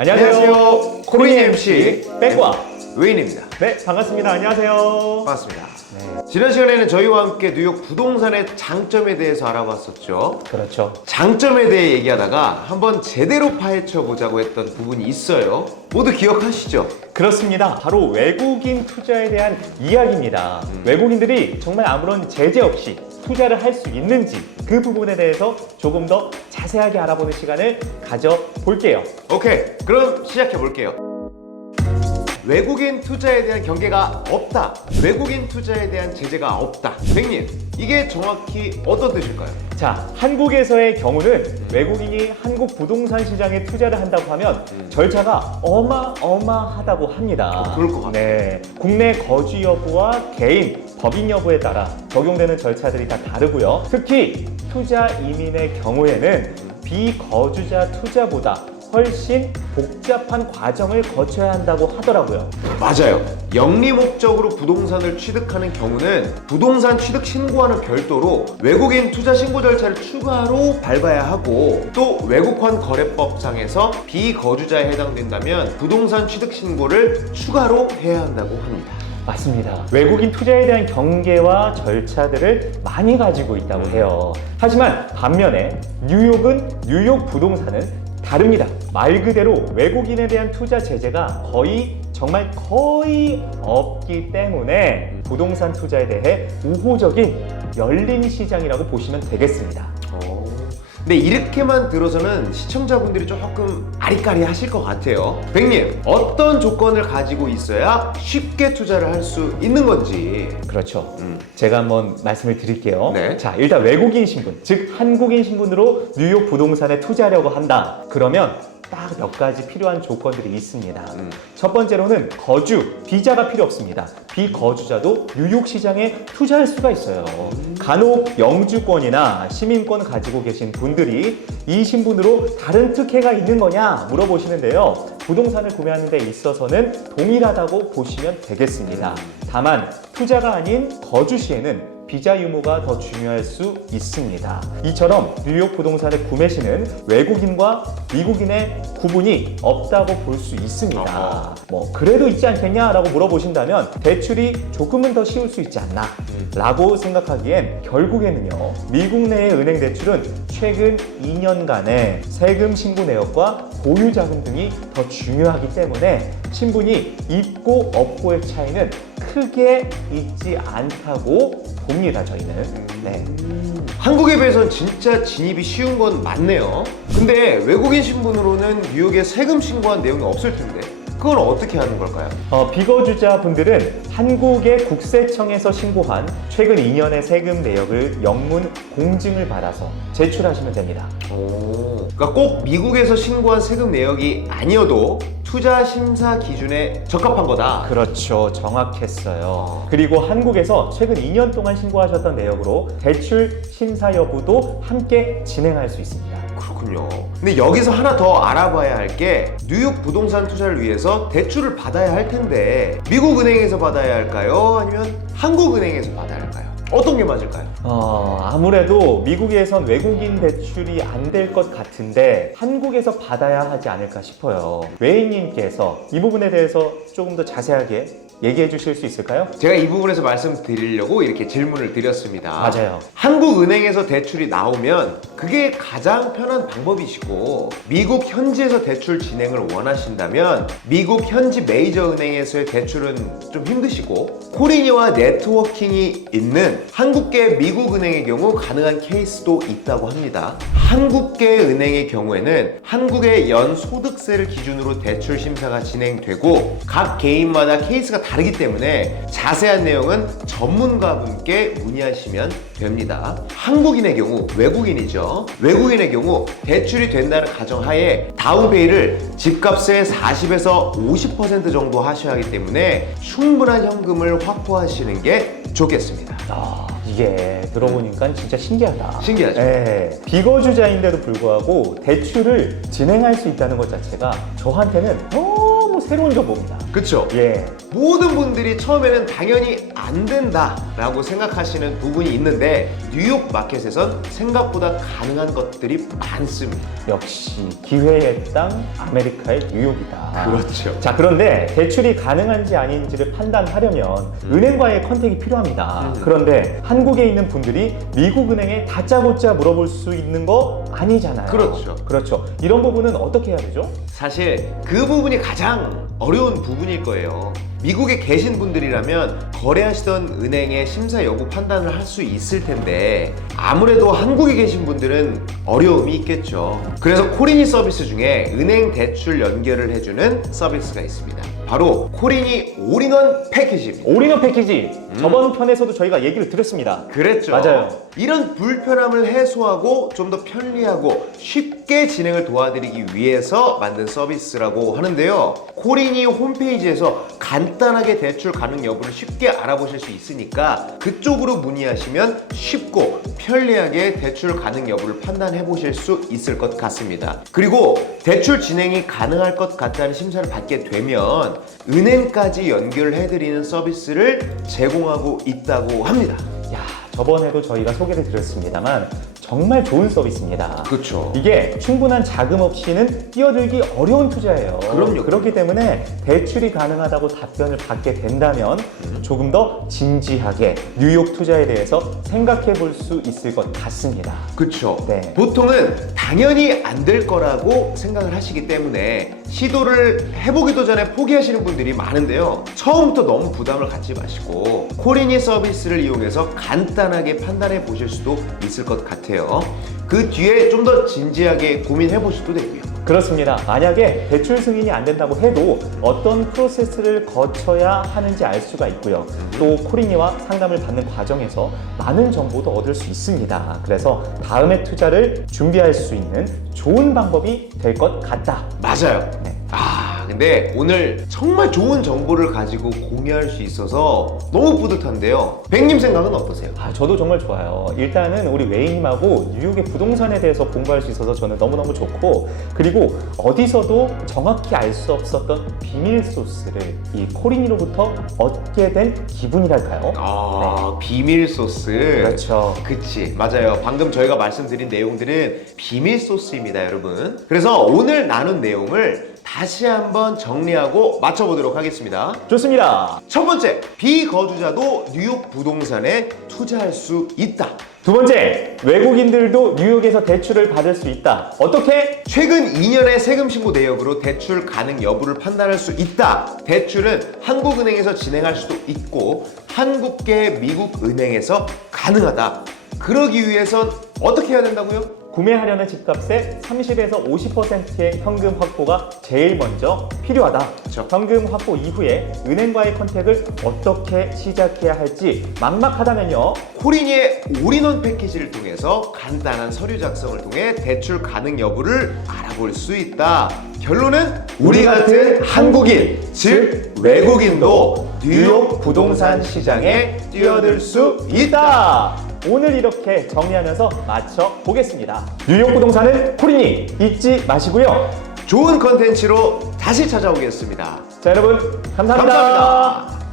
안녕하세요. 코린 MC 백과 웨인입니다. 네, 반갑습니다. 안녕하세요. 반갑습니다. 지난 시간에는 저희와 함께 뉴욕 부동산의 장점에 대해서 알아봤었죠. 그렇죠. 장점에 대해 얘기하다가 한번 제대로 파헤쳐 보자고 했던 부분이 있어요. 모두 기억하시죠? 그렇습니다. 바로 외국인 투자에 대한 이야기입니다. 외국인들이 정말 아무런 제재 없이 투자를 할 수 있는지 그 부분에 대해서 조금 더 자세하게 알아보는 시간을 가져볼게요. 오케이, 그럼 시작해 볼게요. 외국인 투자에 대한 경계가 없다. 외국인 투자에 대한 제재가 없다. 백님, 이게 정확히 어떤 뜻일까요? 자, 한국에서의 경우는 외국인이 한국 부동산 시장에 투자를 한다고 하면 절차가 어마어마하다고 합니다. 그럴 것 같아요. 네, 국내 거주 여부와 개인, 법인 여부에 따라 적용되는 절차들이 다 다르고요. 특히 투자 이민의 경우에는 비거주자 투자보다 훨씬 복잡한 과정을 거쳐야 한다고 하더라고요. 맞아요. 영리 목적으로 부동산을 취득하는 경우는 부동산 취득 신고와는 별도로 외국인 투자 신고 절차를 추가로 밟아야 하고, 또 외국환 거래법상에서 비거주자에 해당된다면 부동산 취득 신고를 추가로 해야 한다고 합니다. 맞습니다. 외국인 투자에 대한 경계와 절차들을 많이 가지고 있다고 해요. 하지만 반면에 뉴욕은 뉴욕 부동산은 다릅니다. 말 그대로 외국인에 대한 투자 제재가 정말 거의 없기 때문에 부동산 투자에 대해 우호적인 열린 시장이라고 보시면 되겠습니다. 근데 이렇게만 들어서는 시청자분들이 조금 아리까리 하실 것 같아요. 백님, 어떤 조건을 가지고 있어야 쉽게 투자를 할 수 있는 건지. 그렇죠. 제가 한번 말씀을 드릴게요. 네. 자, 일단 외국인 신분, 즉 한국인 신분으로 뉴욕 부동산에 투자하려고 한다. 그러면 딱 몇 가지 필요한 조건들이 있습니다. 첫 번째로는 비자가 필요 없습니다. 비거주자도 뉴욕 시장에 투자할 수가 있어요. 간혹 영주권이나 시민권 가지고 계신 분들이 이 신분으로 다른 특혜가 있는 거냐 물어보시는데요. 부동산을 구매하는 데 있어서는 동일하다고 보시면 되겠습니다. 다만 투자가 아닌 거주 시에는 비자 유무가 더 중요할 수 있습니다. 이처럼 뉴욕 부동산의 구매 시는 외국인과 미국인의 구분이 없다고 볼 수 있습니다. 그래도 있지 않겠냐라고 물어보신다면 대출이 조금은 더 쉬울 수 있지 않나 라고 생각하기엔 결국에는요, 미국 내의 은행 대출은 최근 2년간의 세금 신고 내역과 보유 자금 등이 더 중요하기 때문에 신분이 있고 없고의 차이는 크게 있지 않다고 봅니다, 저희는. 네. 한국에 비해서는 진짜 진입이 쉬운 건 맞네요. 근데 외국인 신분으로는 뉴욕에 세금 신고한 내용이 없을 텐데 그건 어떻게 하는 걸까요? 비거주자 분들은 한국의 국세청에서 신고한 최근 2년의 세금 내역을 영문 공증을 받아서 제출하시면 됩니다. 그러니까 꼭 미국에서 신고한 세금 내역이 아니어도 투자 심사 기준에 적합한 거다. 그렇죠. 정확했어요. 그리고 한국에서 최근 2년 동안 신고하셨던 내역으로 대출 심사 여부도 함께 진행할 수 있습니다. 그렇군요. 근데 여기서 하나 더 알아봐야 할 게, 뉴욕 부동산 투자를 위해서 대출을 받아야 할 텐데 미국 은행에서 받아야 할까요? 아니면 한국 은행에서 받아야 할까요? 어떤 게 맞을까요? 아무래도 미국에선 외국인 대출이 안 될 것 같은데 한국에서 받아야 하지 않을까 싶어요. 웨이님께서 이 부분에 대해서 조금 더 자세하게 얘기해 주실 수 있을까요? 제가 이 부분에서 말씀드리려고 이렇게 질문을 드렸습니다. 맞아요. 한국은행에서 대출이 나오면 그게 가장 편한 방법이시고, 미국 현지에서 대출 진행을 원하신다면 미국 현지 메이저 은행에서의 대출은 좀 힘드시고, 코리니와 네트워킹이 있는 한국계 미국 은행의 경우 가능한 케이스도 있다고 합니다. 한국계 은행의 경우에는 한국의 연 소득세를 기준으로 대출 심사가 진행되고 각 개인마다 케이스가 다르기 때문에 자세한 내용은 전문가분께 문의하시면 됩니다. 한국인의 경우, 외국인이죠. 외국인의 경우 대출이 된다는 가정하에 다운페이를 집값의 40에서 50% 정도 하셔야 하기 때문에 충분한 현금을 확보하시는 게 좋겠습니다. 이게 들어보니까 진짜 신기하다. 신기하죠? 네. 비거주자인데도 불구하고 대출을 진행할 수 있다는 것 자체가 저한테는 너무 새로운 정보입니다. 그쵸? 예. 모든 분들이 처음에는 당연히 안 된다라고 생각하시는 부분이 있는데 뉴욕 마켓에선 생각보다 가능한 것들이 많습니다. 역시 기회의 땅 아메리카의 뉴욕이다. 그렇죠. 자, 그런데 대출이 가능한지 아닌지를 판단하려면 은행과의 컨택이 필요합니다. 그런데 한국에 있는 분들이 미국 은행에 다짜고짜 물어볼 수 있는 거 아니잖아요. 그렇죠. 그렇죠. 이런 부분은 어떻게 해야 되죠? 사실 그 부분이 가장 어려운 부분일 거예요. 미국에 계신 분들이라면 거래하시던 은행의 심사 여부 판단을 할 수 있을 텐데 아무래도 한국에 계신 분들은 어려움이 있겠죠. 그래서 코리니 서비스 중에 은행 대출 연결을 해주는 서비스가 있습니다. 바로 코리니 올인원 패키지입니다. 올인원 패키지. 저번 편에서도 저희가 얘기를 드렸습니다. 그랬죠. 맞아요. 이런 불편함을 해소하고 좀 더 편리하고 쉽게 진행을 도와드리기 위해서 만든 서비스라고 하는데요. 코리니 홈페이지에서 간단하게 대출 가능 여부를 쉽게 알아보실 수 있으니까 그쪽으로 문의하시면 쉽고 편리하게 대출 가능 여부를 판단해 보실 수 있을 것 같습니다. 그리고 대출 진행이 가능할 것 같다는 심사를 받게 되면 은행까지 연결을 해드리는 서비스를 제공하고 있다고 합니다. 야, 저번에도 저희가 소개를 드렸습니다만 정말 좋은 서비스입니다. 그렇죠. 이게 충분한 자금 없이는 뛰어들기 어려운 투자예요. 그럼요. 그렇기 때문에 대출이 가능하다고 답변을 받게 된다면 조금 더 진지하게 뉴욕 투자에 대해서 생각해 볼 수 있을 것 같습니다. 그렇죠. 네. 보통은 당연히 안 될 거라고 생각을 하시기 때문에 시도를 해보기도 전에 포기하시는 분들이 많은데요. 처음부터 너무 부담을 갖지 마시고 코리니 서비스를 이용해서 간단하게 판단해 보실 수도 있을 것 같아요. 그 뒤에 좀 더 진지하게 고민해 보셔도 되고요. 그렇습니다. 만약에 대출 승인이 안 된다고 해도 어떤 프로세스를 거쳐야 하는지 알 수가 있고요. 또 코리니와 상담을 받는 과정에서 많은 정보도 얻을 수 있습니다. 그래서 다음에 투자를 준비할 수 있는 좋은 방법이 될 것 같다. 맞아요. 네. 근데 오늘 정말 좋은 정보를 가지고 공유할 수 있어서 너무 뿌듯한데요. 백님 생각은 어떠세요? 저도 정말 좋아요. 일단은 우리 웨이님하고 뉴욕의 부동산에 대해서 공부할 수 있어서 저는 너무너무 좋고, 그리고 어디서도 정확히 알 수 없었던 비밀 소스를 이 코리니로부터 얻게 된 기분이랄까요? 비밀 소스. 그렇죠. 그치, 맞아요. 방금 저희가 말씀드린 내용들은 비밀 소스입니다, 여러분. 그래서 오늘 나눈 내용을 다시 한번 정리하고 맞춰보도록 하겠습니다. 좋습니다. 첫 번째, 비거주자도 뉴욕 부동산에 투자할 수 있다. 두 번째, 외국인들도 뉴욕에서 대출을 받을 수 있다. 어떻게? 최근 2년의 세금 신고 내역으로 대출 가능 여부를 판단할 수 있다. 대출은 한국은행에서 진행할 수도 있고 한국계 미국 은행에서 가능하다. 그러기 위해선 어떻게 해야 된다고요? 구매하려는 집값의 30에서 50%의 현금 확보가 제일 먼저 필요하다. 그렇죠. 현금 확보 이후에 은행과의 컨택을 어떻게 시작해야 할지 막막하다면요. 코리니의 올인원 패키지를 통해서 간단한 서류 작성을 통해 대출 가능 여부를 알아볼 수 있다. 결론은 우리 같은 한국인, 즉 외국인도 뉴욕 부동산 시장에 뛰어들 수 있다. 오늘 이렇게 정리하면서 맞춰보겠습니다. 뉴욕 부동산은 코리니 잊지 마시고요. 좋은 컨텐츠로 다시 찾아오겠습니다. 자, 여러분 감사합니다. 감사합니다.